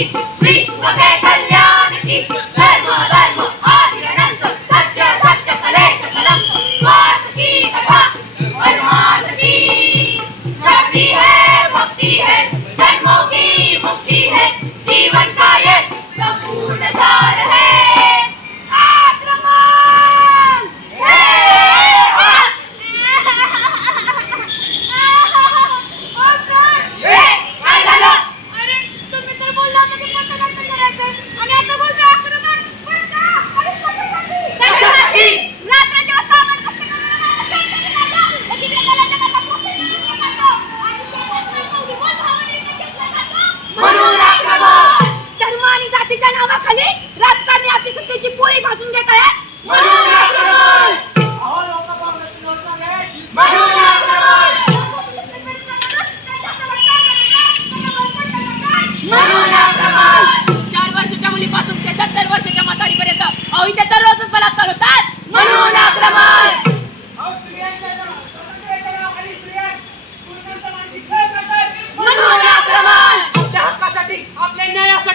Thank you.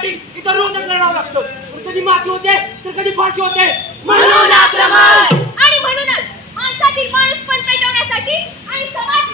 साठी इथं रोज लढावं लागतो. कधी माती होते तर कधी फाशी होते. म्हणून आक्रमण! आणि म्हणूनच माणूस पण पेटवण्यासाठी आणि समाज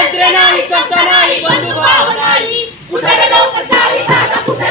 स्वातंत्र्य नाही सत्ता नाही बंधुभाव नाही कुठे लोकशाही दादा कुठे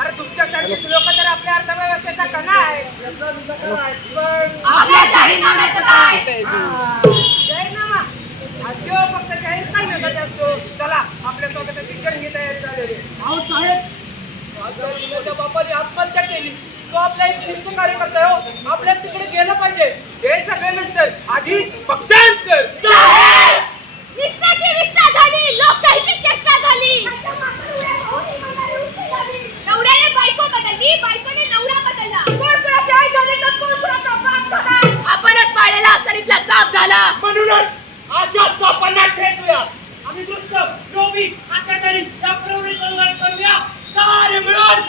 अरे तुमच्यासारखीच लोक तर आपल्या अर्थव्यवस्थेचा कणा आहे. आपल्या जाहीरनाम्याचं फक्त जाहीर काय चला आपल्या स्वतःचं घेता येत झालेले भाऊ साहेब. बापाने केली. तो आपल्या एक निष्ठ आपल्या तिकडे गेलं पाहिजे. हे सगळे नंतर आधी पक्षांतर. निष्ठ ही बायकोने नवरा बदलला. कोण झाला? आपणच पाळलेला तरीतला साप झाला. म्हणूनच आम्ही दुष्ट लोभी अत्याचारी या प्रवृत्ती संघात करूया. सारे मिळून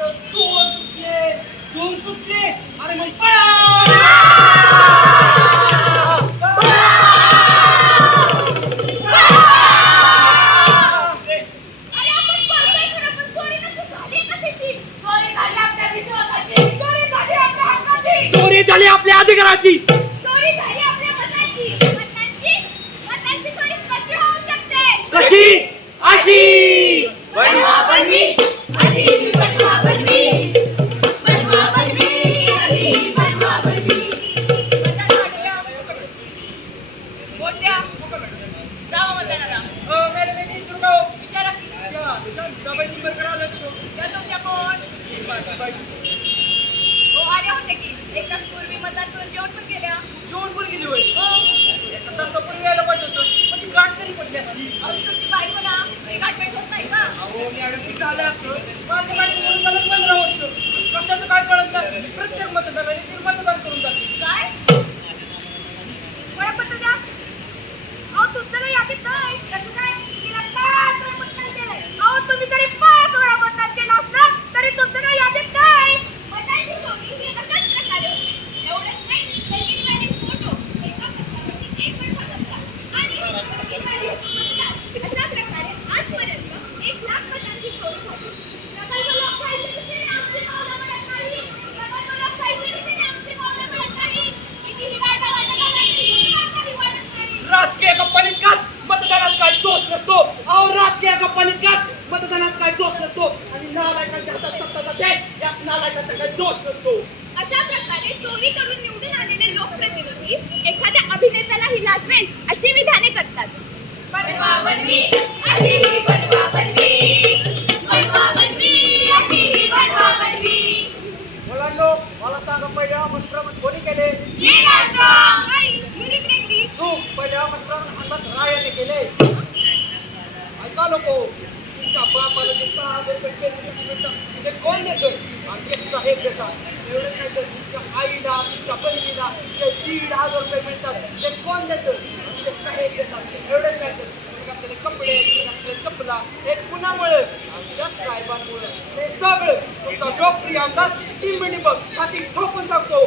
दोन सुटले दोन सुटले अरे मग पळा झालं असतं. माझं माझं म्हणून गलत बंद होतं. कशाचं काय कळत दोष नसतो. आणि नालायकांच्या हातात सत्ता जाते. यात नालायकाचा काही दोष नसतो. अशा प्रकारे चोरी करून एखाद्या अभिनेत्याला ही लाजवेल अशी विधाने करतात. बनवा बनवी अशी ही बनवा बनवी बनवा बनवी अशी केले? ये राष्ट्र नाही युनिक रेग्री तू केले. ऐका लोको बापाला जे सहा हजार रुपये ते कोण देतोय? आमचे साहेब देतात. एवढं नाही तर तुमच्या आईला तुमच्या बहिणीला ते दीड हजार रुपये मिळतात. ते कोण देतं आमचे साहेब देतात. एवढं नाही तर तुम्ही कपडे तुम्ही चपला हे कुणामुळे? आमच्या साहेबांमुळे. हे सगळं तुमचा लोकप्रिय आमदार तीन मिनिट बघ. साठी ठोकून टाकतो.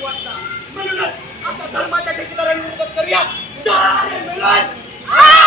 जाती जाती म्हणूनच आता धर्माच्या ठिकाणी करूया. सारे मिळून.